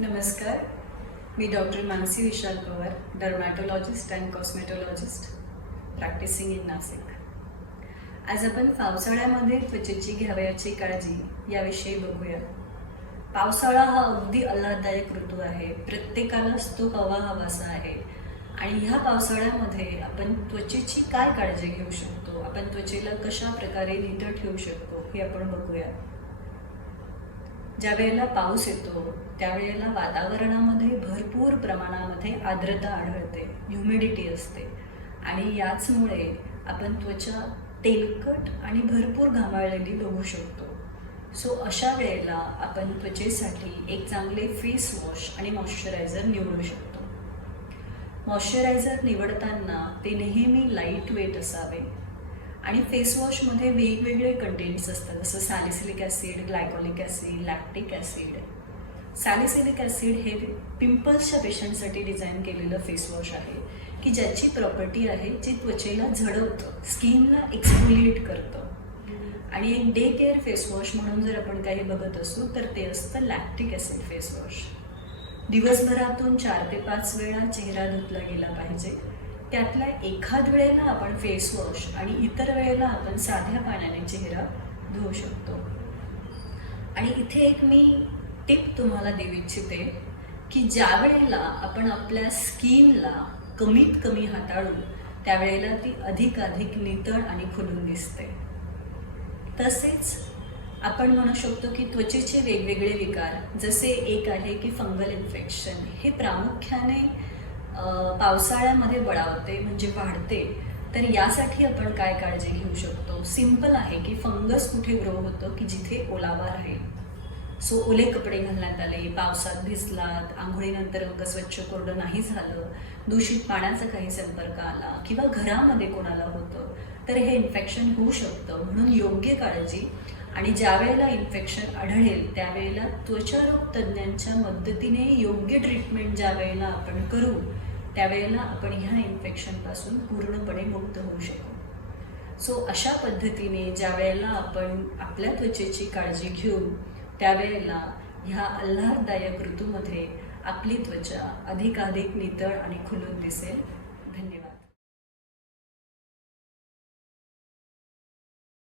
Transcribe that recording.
नमस्कार, मी doctor Mansi Vishal Pawar, dermatologist and cosmetologist, practicing in Nashik. आज आपण पावसाळ्यामध्ये त्वचेची घ्यावयाची काळजी याविषयी बघूया. पावसाळा हा अगदी आल्हाददायक ऋतू आहे. प्रत्येकालाच तो हवासा आहे. आणि ह्या पावसाळ्यामध्ये आपण त्वचेची काय काळजी घेऊ शकतो, आपण त्वचेला कशा प्रकारे नीट ठेवू शकतो हे आपण बघूया. ज्या वेळेला पाऊस येतो त्यावेळेला वातावरणामध्ये भरपूर प्रमाणामध्ये आर्द्रता आढळते, ह्युमिडिटी असते आणि याचमुळे आपण त्वचा तेलकट आणि भरपूर घामाळलेली बघू शकतो. सो अशा वेळेला आपण त्वचेसाठी एक चांगले फेस वॉश आणि मॉइश्चरायझर निवडू शकतो. मॉइश्चरायझर निवडताना ते नेहमी लाईट वेट असावे आणि फेस वॉशमध्ये वेगवेगळे कंटेंट्स असतात, जसं salicylic acid, glycolic acid, lactic acid. Salicylic acid हे पिंपल्सच्या पेशंटसाठी डिझाईन केलेलं फेस वॉश आहे की ज्याची प्रॉपर्टी आहे जी त्वचेला झडवतं, स्किनला एक्सफोलिएट करतं. आणि एक डे केअर फेस वॉश म्हणून जर आपण काही बघत असू तर ते असतं लॅक्टिक ॲसिड फेस वॉश. दिवसभरातून 4 ते 5 वेळा चेहरा धुतला गेला पाहिजे. त्यातल्या एखाद वेळेला आपण फेस वॉश आणि इतर वेळेला आपण साध्या पाण्याने चेहरा धुवू शकतो. आणि इथे एक मी टिप तुम्हाला देऊ इच्छिते की ज्या वेळेला आपण आपल्या स्किनला कमीत कमी हाताळू त्यावेळेला ती अधिकाधिक नितळ आणि खुलून दिसते. तसेच आपण म्हणू शकतो की त्वचेचे वेगवेगळे विकार, जसे एक आहे की फंगल इन्फेक्शन, हे प्रामुख्याने पावसाळ्यामध्ये बळावते म्हणजे वाढते. तर यासाठी आपण काय काळजी घेऊ शकतो? सिंपल आहे की फंगस कुठे ग्रो होतं की जिथे ओलावा राहील. सो ओले कपडे घालण्यात आले, पावसात भिजलात, आंघोळीनंतर अंग स्वच्छ कोरडं नाही झालं, दूषित पाण्याचा काही संपर्क आला किंवा घरामध्ये कोणाला होतं तर हे इन्फेक्शन होऊ शकतं. म्हणून योग्य काळजी आणि ज्या वेळेला इन्फेक्शन आढळेल त्यावेळेला त्वचारोग तज्ज्ञांच्या मदतीने योग्य ट्रीटमेंट ज्या वेळेला आपण करू त्यावेळेला आपण ह्या इन्फेक्शनपासून पूर्णपणे मुक्त होऊ शकू. सो अशा पद्धतीने ज्या वेळेला आपण आपल्या त्वचेची काळजी घेऊ त्यावेळेला ह्या आल्हाददायक ऋतूमध्ये आपली त्वचा अधिकाधिक नितळ आणि खुलून दिसेल. धन्यवाद.